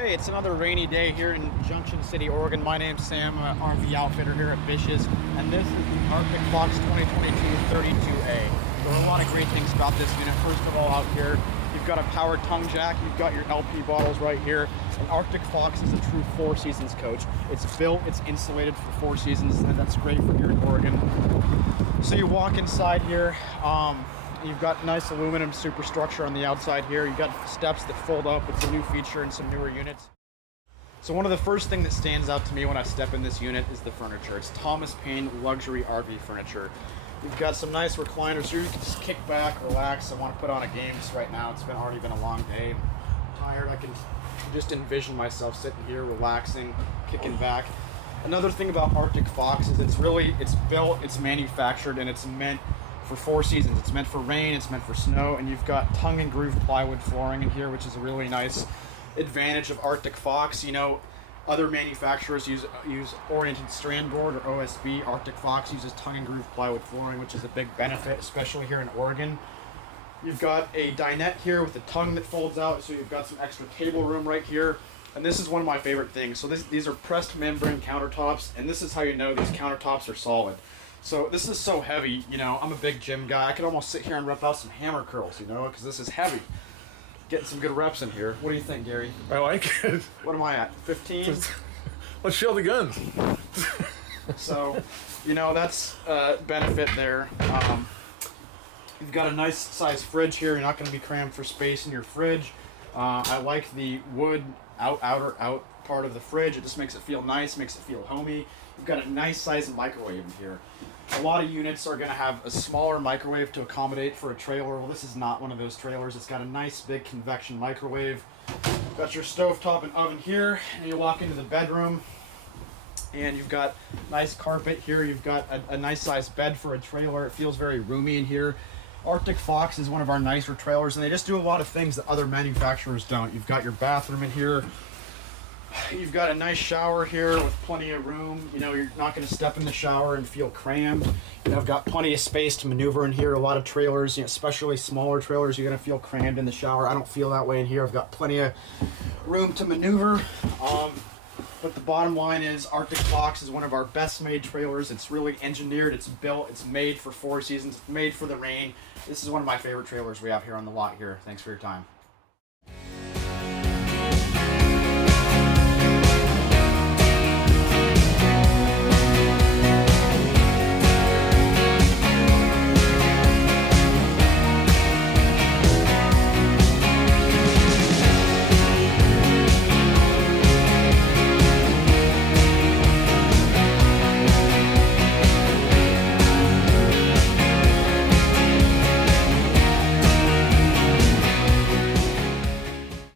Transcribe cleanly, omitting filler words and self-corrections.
Hey, it's another rainy day here in Junction City, Oregon. My name's Sam, RV outfitter here at BISH'S, and this is the Arctic Fox 2022 32A. There are a lot of great things about this unit. First of all, out here, you've got a power tongue jack, you've got your LP bottles right here. An Arctic Fox is a true 4 seasons coach. It's built, it's insulated for 4 seasons, and that's great for here in Oregon. So you walk inside here, you've got nice aluminum superstructure on the outside here. You've got steps that fold up. It's a new feature in some newer units. So one of the first things that stands out to me when I step in this unit is the furniture. It's Thomas Payne luxury RV furniture. You've got some nice recliners here. You can just kick back, relax. I want to put on a game just right now. It's already been a long day. I'm tired. I can just envision myself sitting here, relaxing, kicking back. Another thing about Arctic Fox is it's built, it's manufactured, and it's meant for 4 seasons. It's meant for rain, it's meant for snow, and you've got tongue and groove plywood flooring in here, which is a really nice advantage of Arctic Fox. You know, other manufacturers use oriented strand board or OSB. Arctic Fox uses tongue and groove plywood flooring, which is a big benefit, especially here in Oregon. You've got a dinette here with a tongue that folds out, so you've got some extra table room right here. And this is one of my favorite things. So these are pressed membrane countertops, and this is how you know these countertops are solid. So this is so heavy, you know, I'm a big gym guy. I could almost sit here and rep out some hammer curls, you know, because this is heavy. Getting some good reps in here. What do you think, Gary? I like it. What am I at, 15? Let's show the guns. So, you know, that's a benefit there. You've got a nice size fridge here. You're not going to be crammed for space in your fridge. I like the wood outer part of the fridge. It just makes it feel nice, makes it feel homey. You've got a nice size microwave in here. A lot of units are going to have a smaller microwave to accommodate for a trailer. Well, this is not one of those trailers. It's got a nice big convection microwave. Got your stovetop and oven here, and you walk into the bedroom, and you've got nice carpet here. You've got a nice size bed for a trailer. It feels very roomy in here. Arctic Fox is one of our nicer trailers, and they just do a lot of things that other manufacturers don't. You've got your bathroom in here. You've got a nice shower here with plenty of room. You know, you're not going to step in the shower and feel crammed. You know, I've got plenty of space to maneuver in here. A lot of trailers, you know, especially smaller trailers, you're going to feel crammed in the shower. I don't feel that way in here. I've got plenty of room to maneuver. But the bottom line is Arctic Fox is one of our best made trailers. It's really engineered, it's built, it's made for 4 seasons, it's made for the rain. This is one of my favorite trailers we have here on the lot here. Thanks for your time.